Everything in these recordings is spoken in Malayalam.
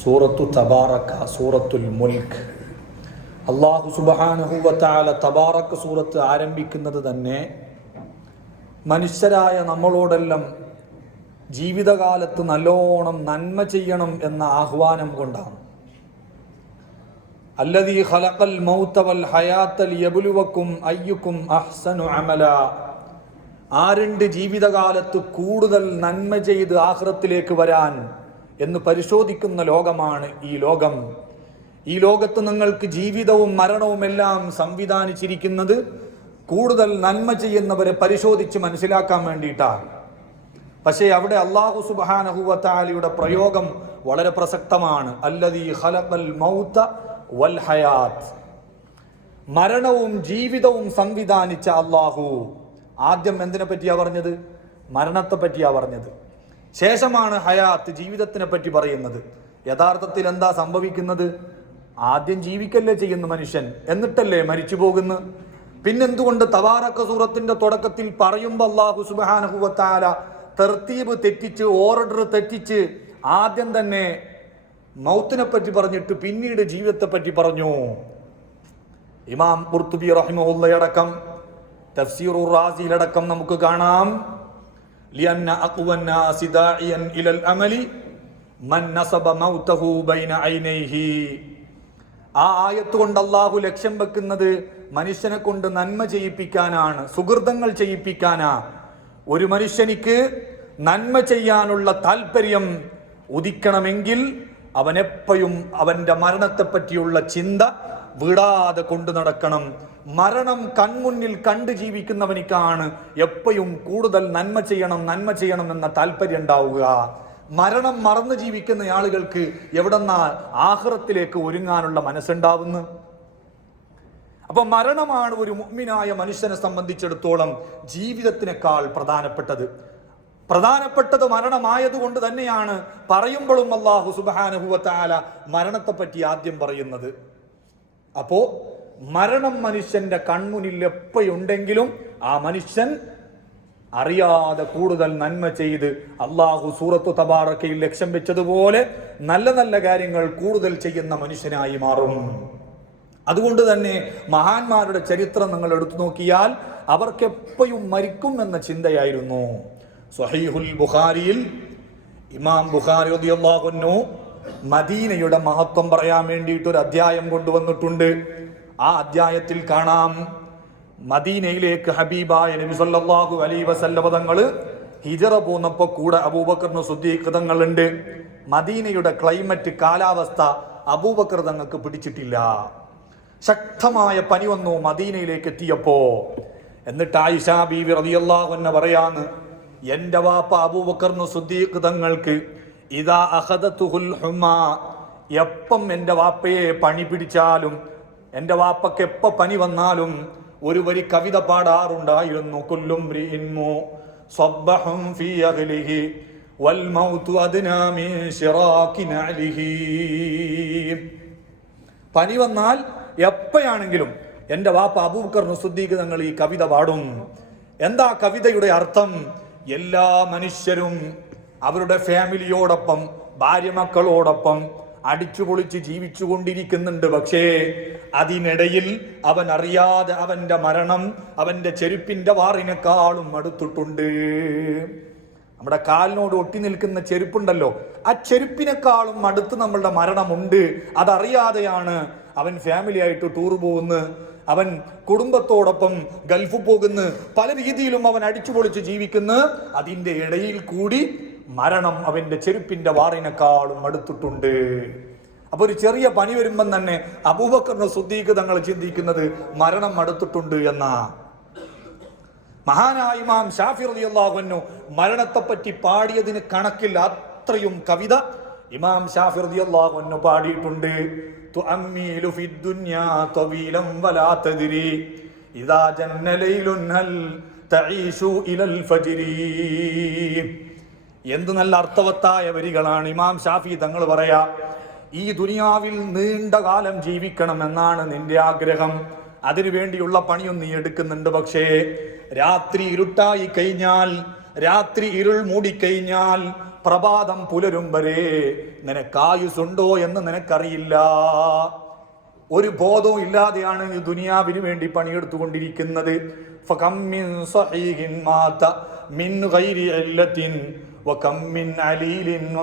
സൂറത്തു തബാറക്ക സൂറത്തുൽ മുൽക്ക് അള്ളാഹു സുബാനഹുവത്താല തബാറക്ക സൂറത്ത് ആരംഭിക്കുന്നത് തന്നെ മനുഷ്യരായ നമ്മളോടെല്ലാം ജീവിതകാലത്ത് നല്ലോണം നന്മ ചെയ്യണം എന്ന ആഹ്വാനം കൊണ്ടാണ്. അല്ലതീ ഖലഖൽ മൗത്തവൽ വൽ ഹയാത്തൽ യബുലുവക്കും അയ്യുക്കും അഹ്സനു അമല. ആരുണ്ട് ജീവിതകാലത്ത് കൂടുതൽ നന്മ ചെയ്ത് ആഹ്റത്തിലേക്ക് വരാൻ എന്ന് പരിശോധിക്കുന്ന ലോകമാണ് ഈ ലോകം. ഈ ലോകത്ത് നിങ്ങൾക്ക് ജീവിതവും മരണവും എല്ലാം സംവിധാനിച്ചിരിക്കുന്നത് കൂടുതൽ നന്മ ചെയ്യുന്നവരെ പരിശോധിച്ച് മനസ്സിലാക്കാൻ വേണ്ടിയിട്ടാണ് പക്ഷേ അവിടെ അള്ളാഹു സുബാനഹുവത്താലിയുടെ പ്രയോഗം വളരെ പ്രസക്തമാണ്. വൽ ഹയാത്ത് മരണവും ജീവിതവും സംവിധാനിച്ച അള്ളാഹു ആദ്യം എന്തിനെ പറ്റിയാ പറഞ്ഞത്? മരണത്തെ പറ്റിയാ പറഞ്ഞത്. ശേഷമാണ് ഹയാത്ത് ജീവിതത്തിനെ പറ്റി പറയുന്നത്. യഥാർത്ഥത്തിൽ എന്താ സംഭവിക്കുന്നത്? ആദ്യം ജീവിക്കല്ലേ ചെയ്യുന്ന മനുഷ്യൻ? എന്നിട്ടല്ലേ മരിച്ചു പോകുന്നു പിന്നെന്തുകൊണ്ട് തവാറക്ക സൂറത്തിന്റെ തുടക്കത്തിൽ പറയുമ്പോൾ അള്ളാഹു സുബാനഹുവത്താല തെർത്തീബ് തെറ്റിച്ച് ഓർഡർ തെറ്റിച്ച് ആദ്യം തന്നെ മൗത്തിനെ പറ്റി പറഞ്ഞിട്ട് പിന്നീട് ജീവിതത്തെ പറ്റി പറഞ്ഞു. ഇമാം പുർത്തുബി റഹിമുള്ളയടക്കം തഫ്സീർ റാസിയിലടക്കം നമുക്ക് കാണാം. ലിയന്ന أقوى الناس داعيا ഇലൽ അമലി മൻ നസബ മൗതഹു ബൈന ഐനൈഹി ആ ആയത്ത് കൊണ്ട് അള്ളാഹു ലക്ഷ്യം വെക്കുന്നത് മനുഷ്യനെ കൊണ്ട് നന്മ ചെയ്യിപ്പിക്കാനാണ് സുഹൃതങ്ങൾ ചെയ്യിപ്പിക്കാനാ. ഒരു മനുഷ്യനിക്ക് നന്മ ചെയ്യാനുള്ള താല്പര്യം ഉദിക്കണമെങ്കിൽ അവനെപ്പോഴും അവന്റെ മരണത്തെപ്പറ്റിയുള്ള ചിന്ത വിടാതെ കൊണ്ടു നടക്കണം. മരണം കൺമുന്നിൽ കണ്ടു ജീവിക്കുന്നവനിക്കാണ് എപ്പോഴും കൂടുതൽ നന്മ ചെയ്യണം നന്മ ചെയ്യണം എന്ന താല്പര്യം ഉണ്ടാവുക. മരണം മറന്നു ജീവിക്കുന്ന ആളുകൾക്ക് എവിടെന്നാ ആഹ്റത്തിലേക്ക് ഒരുങ്ങാനുള്ള മനസ്സുണ്ടാവുന്നു? അപ്പൊ മരണമാണ് ഒരു മുഗ്മിനായ മനുഷ്യനെ സംബന്ധിച്ചിടത്തോളം ജീവിതത്തിനേക്കാൾ പ്രധാനപ്പെട്ടത്. പ്രധാനപ്പെട്ടത് മരണമായതുകൊണ്ട് തന്നെയാണ് പറയുമ്പോഴും അള്ളാഹു സുബാനുഭവത്താല മരണത്തെ പറ്റി ആദ്യം പറയുന്നത്. അപ്പോ മരണം മനുഷ്യന്റെ കൺമുന്നിൽ എപ്പോഴുണ്ടെങ്കിലും ആ മനുഷ്യൻ അറിയാതെ കൂടുതൽ നന്മ ചെയ്ത് അള്ളാഹു സൂറത്തു തബാറക്കയിൽ ലക്ഷ്യം വെച്ചതുപോലെ നല്ല നല്ല കാര്യങ്ങൾ കൂടുതൽ ചെയ്യുന്ന മനുഷ്യനായി മാറും. അതുകൊണ്ട് തന്നെ മഹാന്മാരുടെ ചരിത്രം നിങ്ങൾ എടുത്തു നോക്കിയാൽ അവർക്കെപ്പോഴും മരിക്കും എന്ന ചിന്തയായിരുന്നു. സ്വഹീഹുൽ ബുഖാരിയിൽ ഇമാം ബുഖാരി റളിയല്ലാഹു മദീനയുടെ മഹത്വം പറയാൻ വേണ്ടിയിട്ട് ഒരു അധ്യായം കൊണ്ടുവന്നിട്ടുണ്ട്. ആ അധ്യായത്തിൽ കാണാം. മദീനയിലേക്ക് ഹബീബായ നബി സല്ലല്ലാഹു അലൈഹി വസല്ലമ ഹിജറ പോന്നപ്പോ കൂടെ അബൂബക്കറിന് സുദ്ദീഖ് തങ്ങളുണ്ട് മദീനയുടെ ക്ലൈമറ്റ് കാലാവസ്ഥ അബൂബക്കർ തങ്ങൾക്ക് പിടിച്ചിട്ടില്ല. ശക്തമായ പനി വന്നു മദീനയിലേക്ക് എത്തിയപ്പോ. എന്നിട്ട് ആയിഷ ബീവി റളിയല്ലാഹു അൻഹ പറയാന്ന് എന്റെ വാപ്പ അബൂബക്കറിന് സുദ്ദീഖ് തങ്ങൾക്ക് ഇതാ അഹദത്തുഹുൽ ഹുമ എപ്പം എന്റെ വാപ്പയെ പണി പിടിച്ചാലും എന്റെ വാപ്പക്ക് എപ്പോൾ പനി വന്നാലും ഒരു വരി കവിത പാടാറുണ്ടായിരുന്നു. കൊല്ലും പനി വന്നാൽ എപ്പോഴാണെങ്കിലും എന്റെ വാപ്പ അബൂബക്കർ നുസുദ്ദീഖ് തങ്ങൾ ഈ കവിത പാടും. എന്താ കവിതയുടെ അർത്ഥം? എല്ലാ മനുഷ്യരും അവരുടെ ഫാമിലിയോടൊപ്പം ഭാര്യ മക്കളോടൊപ്പം അടിച്ചുപൊളിച്ച് ജീവിച്ചുകൊണ്ടിരിക്കുന്നുണ്ട്. പക്ഷേ അതിനിടയിൽ അവൻ അറിയാതെ അവന്റെ മരണം അവന്റെ ചെരുപ്പിന്റെ വാറിനേക്കാളും അടുത്തിട്ടുണ്ട്. നമ്മുടെ കാലിനോട് ഒട്ടി നിൽക്കുന്ന ചെരുപ്പുണ്ടല്ലോ ആ ചെരുപ്പിനേക്കാളും അടുത്ത് നമ്മളുടെ മരണമുണ്ട്. അതറിയാതെയാണ് അവൻ ഫാമിലി ആയിട്ട് ടൂർ പോകുന്നു അവൻ കുടുംബത്തോടൊപ്പം ഗൾഫ് പോകുന്നു പല രീതിയിലും അവൻ അടിച്ചുപൊളിച്ച് ജീവിക്കുന്നു. അതിന്റെ ഇടയിൽ കൂടി മരണം അവന്റെ ചെരുപ്പിന്റെ വാറിനേക്കാളും അടുത്തിട്ടുണ്ട് അപ്പോൾ ഒരു ചെറിയ പണി വരുമ്പം തന്നെ അബൂബക്കറിന്റെ സുദ്ദീഖ് തങ്ങൾ ചിന്തിക്കുന്നത് മരണം അടുത്തിട്ടുണ്ട് എന്ന. മഹാനായ ഇമാം ഷാഫി റളിയല്ലാഹു മരണത്തെപ്പറ്റി പാടിയതിന് കണക്കിൽ അത്രയും കവിത ഇമാം ഷാഫി റളിയല്ലാഹു അൻഹു പാടിയിട്ടുണ്ട്. ജന്നലൈലുൻ ഹൽ തഈഷു ഇലൽ ഫജ്രി. എന്ത് നല്ല അർത്ഥവത്തായ വരികളാണ് ഇമാം ഷാഫി തങ്ങൾ പറയാ ഈ ദുനിയാവിൽ നീണ്ട കാലം ജീവിക്കണം എന്നാണ് നിന്റെ ആഗ്രഹം. അതിനു വേണ്ടിയുള്ള പണിയും നീ എടുക്കുന്നുണ്ട് പക്ഷേ രാത്രി ഇരുട്ടായി കഴിഞ്ഞാൽ രാത്രി ഇരുൾ മൂടിക്കഴിഞ്ഞാൽ പ്രഭാതം പുലരും വരെ നിനക്കായുസുണ്ടോ എന്ന് നിനക്കറിയില്ല. ഒരു ബോധവും ഇല്ലാതെയാണ് ദുനിയാവിന് വേണ്ടി പണിയെടുത്തുകൊണ്ടിരിക്കുന്നത്. അലീലിൻ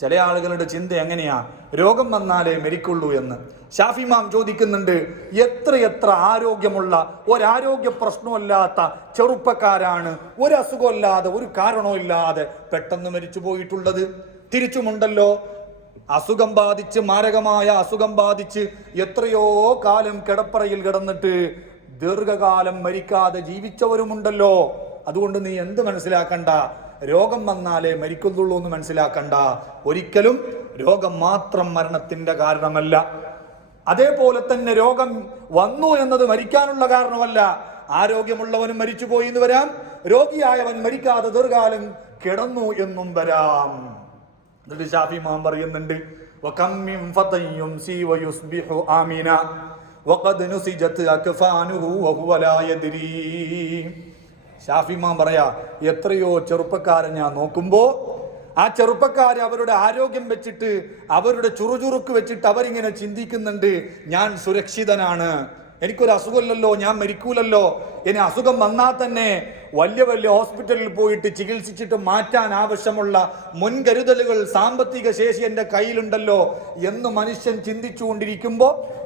ചില ആളുകളുടെ ചിന്ത എങ്ങനെയാ? രോഗം വന്നാലേ മരിക്കുള്ളൂ എന്ന്. ഷാഫിമാം ചോദിക്കുന്നുണ്ട് എത്രയെത്ര ആരോഗ്യമുള്ള ഒരാരോഗ്യ പ്രശ്നമല്ലാത്ത ചെറുപ്പക്കാരാണ് ഒരു അസുഖമില്ലാതെ ഒരു കാരണമില്ലാതെ പെട്ടെന്ന് മരിച്ചു പോയിട്ടുള്ളത്? തിരിച്ചുമുണ്ടല്ലോ. അസുഖം ബാധിച്ച് മാരകമായ അസുഖം ബാധിച്ച് എത്രയോ കാലം കിടപ്പറയിൽ കിടന്നിട്ട് ദീർഘകാലം മരിക്കാതെ ജീവിച്ചവരുമുണ്ടല്ലോ. അതുകൊണ്ട് നീ എന്ത് മനസ്സിലാക്കണ്ട? രോഗം വന്നാലേ മരിക്കുന്നുള്ളൂ എന്ന് മനസ്സിലാക്കണ്ട. ഒരിക്കലും രോഗം മാത്രം മരണത്തിന്റെ കാരണമല്ല. അതേപോലെ തന്നെ രോഗം വന്നു എന്നത് മരിക്കാനുള്ള കാരണമല്ല. ആരോഗ്യമുള്ളവനും മരിച്ചുപോയി എന്ന് വരാം. രോഗിയായവൻ മരിക്കാതെ ദീർഘകാലം കിടന്നു എന്നും വരാം. എന്നിട്ട് ഷാഫി മാം പറയുന്നുണ്ട് ആമീന. ഷാഫിമാൻ പറയാ എത്രയോ ചെറുപ്പക്കാരെ ഞാൻ നോക്കുമ്പോൾ ആ ചെറുപ്പക്കാർ അവരുടെ ആരോഗ്യം വെച്ചിട്ട് അവരുടെ ചുറുചുറുക്ക് വെച്ചിട്ട് അവരിങ്ങനെ ചിന്തിക്കുന്നുണ്ട് ഞാൻ സുരക്ഷിതനാണ്. എനിക്കൊരു അസുഖമില്ലല്ലോ ഞാൻ മരിക്കൂലല്ലോ. ഇനി അസുഖം വന്നാൽ തന്നെ വലിയ വലിയ ഹോസ്പിറ്റലിൽ പോയിട്ട് ചികിത്സിച്ചിട്ട് മാറ്റാൻ ആവശ്യമുള്ള മുൻകരുതലുകൾ സാമ്പത്തിക ശേഷി എന്റെ കയ്യിലുണ്ടല്ലോ എന്ന് മനുഷ്യൻ ചിന്തിച്ചുകൊണ്ടിരിക്കുമ്പോൾ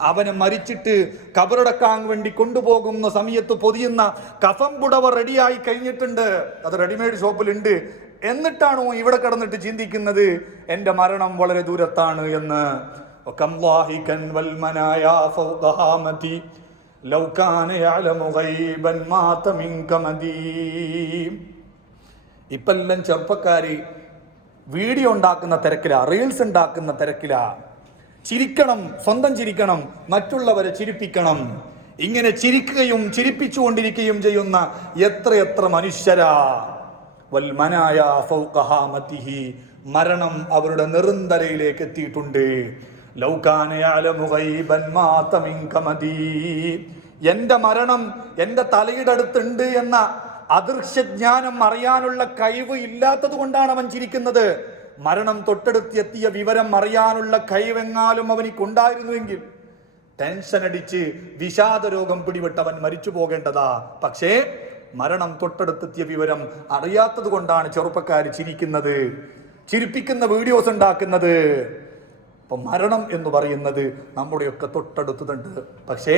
അവനെ മരിച്ചിട്ട് കബറടക്കാൻ വേണ്ടി കൊണ്ടുപോകുന്ന സമയത്ത് പൊതിയുന്ന കഫം പുടവ റെഡിയായി കഴിഞ്ഞിട്ടുണ്ട്. അത് റെഡിമെയ്ഡ് ഷോപ്പിലുണ്ട്. എന്നിട്ടാണോ ഇവിടെ കിടന്നിട്ട് ചിന്തിക്കുന്നത്? എന്റെ മരണം വളരെ ദൂരത്താണ് എന്ന്. وكم ضاحكا والمنايا فوق هامتي لو كان يعلم غيبا مات من كمدي ഇപ്പെല്ലാം ചെറുപ്പക്കാര് വീഡിയോ ഉണ്ടാക്കുന്ന തിരക്കിലാ റീൽസ് ഉണ്ടാക്കുന്ന തിരക്കിലാ ചിരിക്കണം സ്വന്തം ചിരിക്കണം മറ്റുള്ളവരെ ചിരിപ്പിക്കണം ഇങ്ങനെ ചിരിക്കുകയും ചിരിപ്പിച്ചുകൊണ്ടിരിക്കുകയും ചെയ്യുന്ന എത്ര എത്ര മനുഷ്യരാ വൽമനായ ഫൗഖഹാമത്തിഹി മരണം അവരുടെ നെറുന്തരയിലേക്ക് എത്തിയിട്ടുണ്ട് എന്റെ മരണം എന്റെ തലയുടെ അടുത്തുണ്ട് എന്ന അദൃശ്യജ്ഞാനം അറിയാനുള്ള കഴിവ് ഇല്ലാത്തത് കൊണ്ടാണ് അവൻ ചിരിക്കുന്നത്. മരണം തൊട്ടടുത്തെത്തിയ വിവരം അറിയാനുള്ള കഴിവെങ്ങാലും അവനിക്കുണ്ടായിരുന്നുവെങ്കിൽ ടെൻഷൻ അടിച്ച് വിഷാദ രോഗം പിടിപെട്ടവൻ മരിച്ചു പോകേണ്ടതാ. പക്ഷേ മരണം തൊട്ടടുത്തെത്തിയ വിവരം അറിയാത്തത് കൊണ്ടാണ് ചെറുപ്പക്കാർ ചിരിക്കുന്നത്. ചിരിപ്പിക്കുന്ന വീഡിയോസ് ഉണ്ടാക്കുന്നത്. അപ്പൊ മരണം എന്ന് പറയുന്നത് നമ്മുടെയൊക്കെ തൊട്ടടുത്തുണ്ട് പക്ഷേ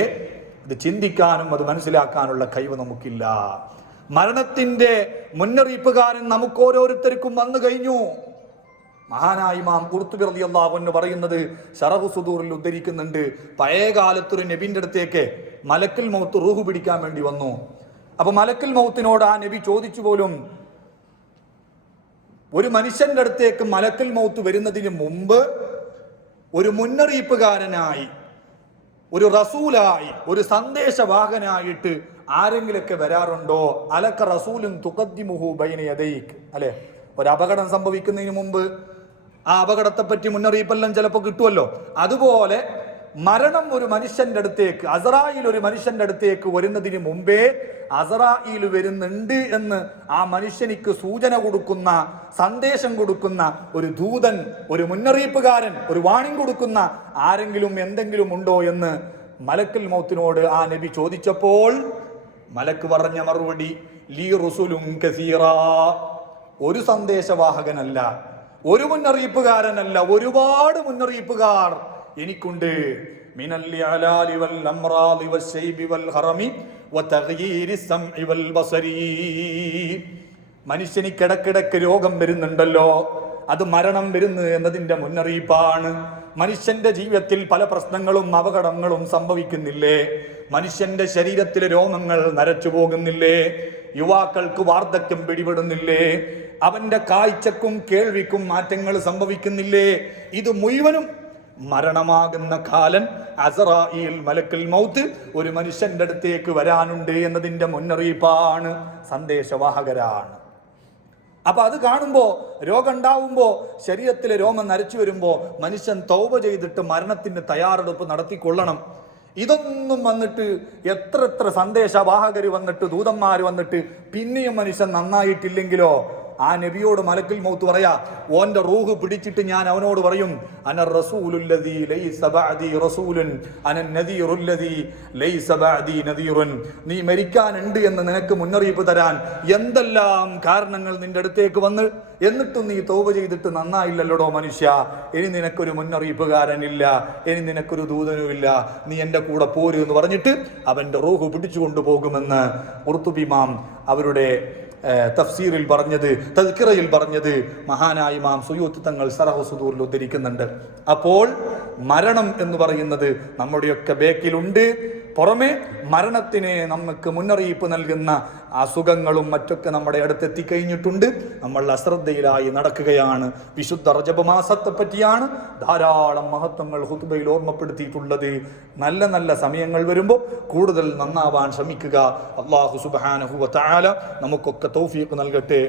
ഇത് ചിന്തിക്കാനും അത് മനസ്സിലാക്കാനുള്ള കഴിവ് നമുക്കില്ല. മരണത്തിന്റെ മുന്നറിയിപ്പുകാരൻ നമുക്ക് ഓരോരുത്തർക്കും വന്നു കഴിഞ്ഞു. മഹാനായി മാം കുർത്തുബി റളിയല്ലാഹു എന്ന് പറയുന്നത് ഷറഹു സുദൂറിൽ ഉദ്ധരിക്കുന്നുണ്ട്. പഴയ കാലത്തൊരു നബിന്റെ അടുത്തേക്ക് മലക്കിൽ മൗത്ത് റൂഹ് പിടിക്കാൻ വേണ്ടി വന്നു. അപ്പൊ മലക്കിൽ മൗത്തിനോട് ആ നബി ചോദിച്ചു പോലും ഒരു മനുഷ്യന്റെ അടുത്തേക്ക് മലക്കിൽ മൗത്ത് വരുന്നതിന് മുമ്പ് ഒരു മുന്നറിയിപ്പുകാരനായി ഒരു റസൂലായി ഒരു സന്ദേശവാഹനായിട്ട് ആരെങ്കിലൊക്കെ വരാറുണ്ടോ? അലക്ക റസൂലും തുകദ്ദിമുഹു ബൈനയതയിക്ക് അല്ലെ? ഒരു അപകടം സംഭവിക്കുന്നതിന് മുമ്പ് ആ അപകടത്തെപ്പറ്റി മുന്നറിയിപ്പെല്ലാം ചിലപ്പോൾ കിട്ടുമല്ലോ അതുപോലെ മരണം ഒരു മനുഷ്യന്റെ അടുത്തേക്ക് അസറായിൽ ഒരു മനുഷ്യന്റെ അടുത്തേക്ക് വരുന്നതിന് മുമ്പേ അസറായിൽ വരുന്നുണ്ട് എന്ന് ആ മനുഷ്യനിക്ക് സൂചന കൊടുക്കുന്ന സന്ദേശം കൊടുക്കുന്ന ഒരു ദൂതൻ ഒരു മുന്നറിയിപ്പുകാരൻ ഒരു വാണിംഗ് കൊടുക്കുന്ന ആരെങ്കിലും എന്തെങ്കിലും ഉണ്ടോ എന്ന് മലക്കൽ മൗത്തിനോട് ആ നബി ചോദിച്ചപ്പോൾ മലക്ക് പറഞ്ഞ മറുപടി ലീ റുസുലും ഒരു സന്ദേശവാഹകനല്ല ഒരു മുന്നറിയിപ്പുകാരനല്ല ഒരുപാട് മുന്നറിയിപ്പുകാർ എനിക്കുണ്ട്. മനുഷ്യന് കിടക്കിടക്ക് രോഗം വരുന്നുണ്ടല്ലോ. അത് മരണം വരുന്നു എന്നതിന്റെ മുന്നറിയിപ്പാണ്. മനുഷ്യന്റെ ജീവിതത്തിൽ പല പ്രശ്നങ്ങളും അപകടങ്ങളും സംഭവിക്കുന്നില്ലേ? മനുഷ്യന്റെ ശരീരത്തിലെ രോമങ്ങൾ നരച്ചു പോകുന്നില്ലേ? യുവാക്കൾക്ക് വാർദ്ധക്യം പിടിപെടുന്നില്ലേ? അവന്റെ കാഴ്ചക്കും കേൾവിക്കും മാറ്റങ്ങൾ സംഭവിക്കുന്നില്ലേ? ഇത് മുഴുവനും മരണമാകുന്ന കാലൻ അസറായിൽ മലക്കൽ മൗത്ത് ഒരു മനുഷ്യന്റെ അടുത്തേക്ക് വരാനുണ്ട് എന്നതിന്റെ മുന്നറിയിപ്പാണ് സന്ദേശവാഹകരാണ്. അപ്പൊ അത് കാണുമ്പോൾ രോഗം ഉണ്ടാവുമ്പോ ശരീരത്തിലെ രോമം നരച്ചു വരുമ്പോൾ മനുഷ്യൻ തൗബ ചെയ്തിട്ട് മരണത്തിന് തയ്യാറെടുപ്പ് നടത്തിക്കൊള്ളണം. ഇതൊന്നും വന്നിട്ട് എത്ര എത്ര സന്ദേശവാഹകർ വന്നിട്ട് ദൂതന്മാർ വന്നിട്ട് പിന്നെയും മനുഷ്യൻ നന്നായിട്ടില്ലെങ്കിലോ ആ നബിയോട് മലക്കിൽ മൗത്ത് പറയാ ഓന്റെ റൂഹ് പിടിച്ചിട്ട് ഞാൻ അവനോട് പറയും അന ലൈസ ബഅദി റസൂലുൻ അന ലൈസ ബഅദി നദീറുൻ. നീ മരിക്കാനുണ്ട് എന്ന് നിനക്ക് മുന്നറിയിപ്പ് തരാൻ എന്തെല്ലാം കാരണങ്ങൾ നിന്റെ അടുത്തേക്ക് വന്ന്? എന്നിട്ടും നീ തോപ ചെയ്തിട്ട് നന്നായില്ലല്ലോടോ മനുഷ്യ? ഇനി നിനക്കൊരു മുന്നറിയിപ്പുകാരനില്ല. ഇനി നിനക്കൊരു ദൂതനുമില്ല. നീ എന്റെ കൂടെ പോരൂ എന്ന് പറഞ്ഞിട്ട് അവന്റെ റൂഹ് പിടിച്ചു കൊണ്ടുപോകുമെന്ന് ഉർത്തുബിമാം അവരുടെ തഫ്സീറിൽ പറഞ്ഞത് തൽക്കിറയിൽ പറഞ്ഞത് മഹാനായി മാം സുയൂത്ത് തങ്ങൾ സുദൂറിൽ ഉദ്ധരിക്കുന്നുണ്ട്. അപ്പോൾ മരണം എന്ന് പറയുന്നത് നമ്മുടെയൊക്കെ ബേക്കിലുണ്ട്. പുറമെ മരണത്തിനെ നമുക്ക് മുന്നറിയിപ്പ് നൽകുന്ന അസുഖങ്ങളും മറ്റൊക്കെ നമ്മുടെ അടുത്ത് എത്തിക്കഴിഞ്ഞിട്ടുണ്ട് നമ്മൾ അശ്രദ്ധയിലായി നടക്കുകയാണ്. വിശുദ്ധ റജപമാസത്തെ പറ്റിയാണ് ധാരാളം മഹത്വങ്ങൾ ഹുതുബയിൽ ഓർമ്മപ്പെടുത്തിയിട്ടുള്ളത്. നല്ല നല്ല സമയങ്ങൾ വരുമ്പോൾ കൂടുതൽ നന്നാവാൻ ശ്രമിക്കുക. അള്ളാഹു സുബാനഹു താല നമുക്കൊക്കെ തൗഫീഖ് നൽകട്ടെ.